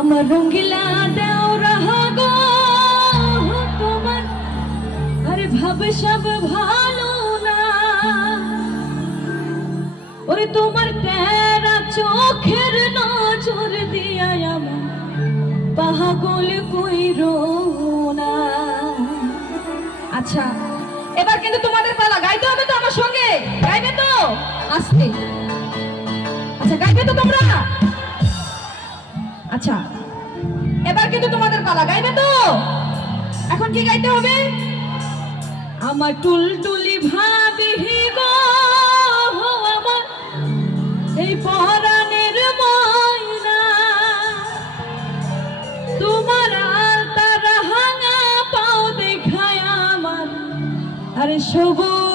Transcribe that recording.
আমার রঙ্গিলা দেও রাহাগো তোমার আরে ভাবে সব ভালো না ওরে তোমার তেরা চোখের নজর দিয়া আমার পাগল কইরো না। আচ্ছা এবার কিন্তু তোমাদের পালা, গাইতে হবে তো আমার সঙ্গে, গাইবে তো আস্তে। আচ্ছা গাইবে তো তোমরা? আচ্ছা এবার কিন্তু তোমাদের পালা, গাইবে তো? এখন কি গাইতে হবে? আমার টুলটুলি ভাবি গো আমার এই পরাণের ময়না, তোমার আলতা রাঙা পাও দেখায় আমার আরে সবুজ